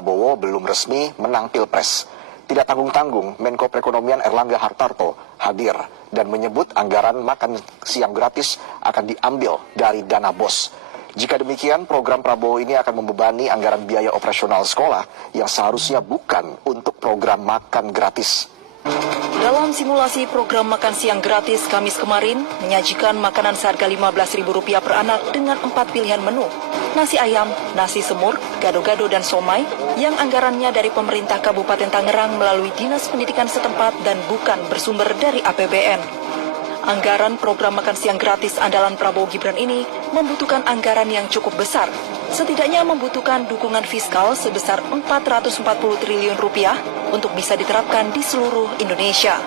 Prabowo belum resmi menang Pilpres. Tidak tanggung-tanggung, Menko Perekonomian Erlangga Hartarto hadir dan menyebut anggaran makan siang gratis akan diambil dari dana BOS. Jika demikian, program Prabowo ini akan membebani anggaran biaya operasional sekolah yang seharusnya bukan untuk program makan gratis. Dalam simulasi program makan siang gratis Kamis kemarin, menyajikan makanan seharga Rp15.000 per anak dengan 4 pilihan menu. Nasi ayam, nasi semur, gado-gado dan somai yang anggarannya dari pemerintah Kabupaten Tangerang melalui Dinas Pendidikan setempat dan bukan bersumber dari APBN. Anggaran program makan siang gratis andalan Prabowo Gibran ini membutuhkan anggaran yang cukup besar. Setidaknya membutuhkan dukungan fiskal sebesar Rp440 triliun untuk bisa diterapkan di seluruh Indonesia.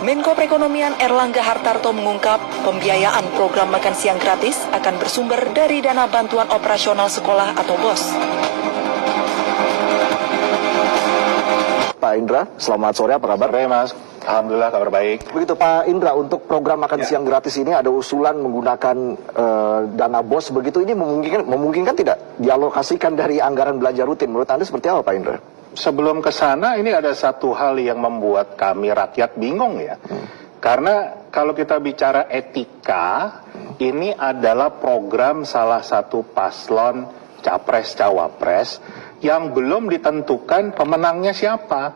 Menko Perekonomian Erlangga Hartarto mengungkap pembiayaan program makan siang gratis akan bersumber dari dana bantuan operasional sekolah atau BOS. Pak Indra, selamat sore, apa kabar? Sore Mas, alhamdulillah kabar baik. Begitu Pak Indra, untuk program makan siang gratis ini ada usulan menggunakan dana BOS begitu, ini memungkinkan tidak dialokasikan dari anggaran belanja rutin? Menurut Anda seperti apa Pak Indra? Sebelum ke sana, ini ada satu hal yang membuat kami rakyat bingung ya. Karena kalau kita bicara etika, ini adalah program salah satu paslon capres-cawapres yang belum ditentukan pemenangnya siapa.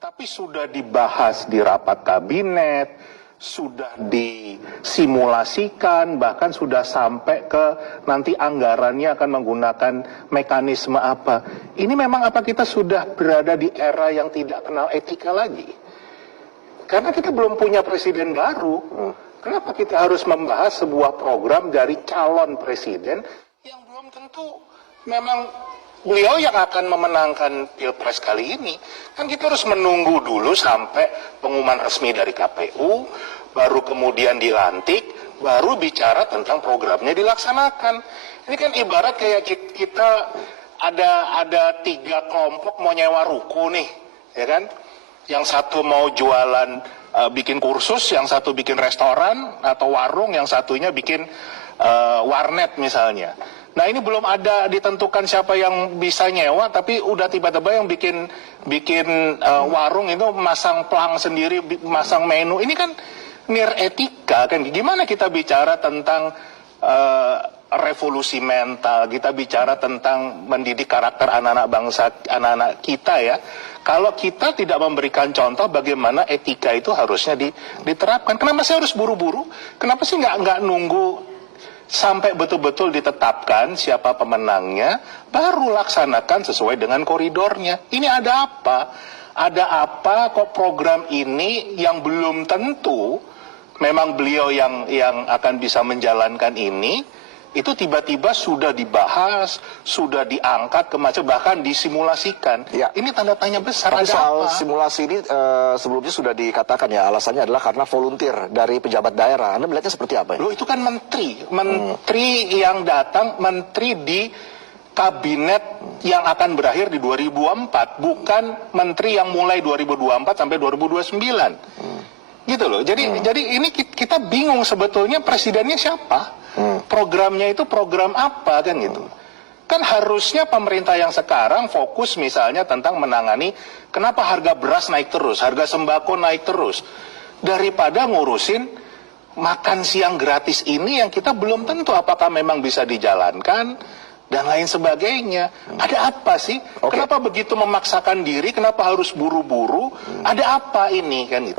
Tapi sudah dibahas di rapat kabinet, sudah disimulasikan, bahkan sudah sampai ke nanti anggarannya akan menggunakan mekanisme apa. Ini memang apa kita sudah berada di era yang tidak kenal etika lagi? Karena kita belum punya presiden baru. Kenapa kita harus membahas sebuah program dari calon presiden yang belum tentu memang beliau yang akan memenangkan Pilpres kali ini? Kan kita harus menunggu dulu sampai pengumuman resmi dari KPU, baru kemudian dilantik, baru bicara tentang programnya dilaksanakan. Ini kan ibarat kayak kita ada 3 kelompok mau nyewa ruko nih, ya kan? Yang satu mau jualan, bikin kursus, yang satu bikin restoran atau warung, yang satunya bikin warnet misalnya. Nah ini belum ada ditentukan siapa yang bisa nyewa, tapi udah tiba-tiba yang bikin warung itu masang pelang sendiri, masang menu. Ini kan nir etika kan. Gimana kita bicara tentang revolusi mental, kita bicara tentang mendidik karakter anak-anak bangsa, anak-anak kita ya. Kalau kita tidak memberikan contoh bagaimana etika itu harusnya diterapkan. Kenapa sih harus buru-buru? Kenapa sih nggak nunggu sampai betul-betul ditetapkan siapa pemenangnya, baru laksanakan sesuai dengan koridornya? Ini ada apa? Ada apa kok program ini yang belum tentu memang beliau yang akan bisa menjalankan ini, itu tiba-tiba sudah dibahas, sudah diangkat ke macam, bahkan disimulasikan. Ya. Ini tanda tanya besar. Tapi ada soal apa? simulasi ini sebelumnya sudah dikatakan ya, alasannya adalah karena volunteer dari pejabat daerah. Anda melihatnya seperti apa ya? Loh, itu kan menteri yang datang, menteri di kabinet yang akan berakhir di 2024, bukan menteri yang mulai 2024 sampai 2029. Gitu loh. Jadi ini kita bingung sebetulnya presidennya siapa? Programnya itu program apa kan gitu. Kan harusnya pemerintah yang sekarang fokus misalnya tentang menangani kenapa harga beras naik terus, harga sembako naik terus, daripada ngurusin makan siang gratis ini yang kita belum tentu apakah memang bisa dijalankan dan lain sebagainya. Ada apa sih? Kenapa begitu memaksakan diri? Kenapa harus buru-buru? Ada apa ini kan gitu.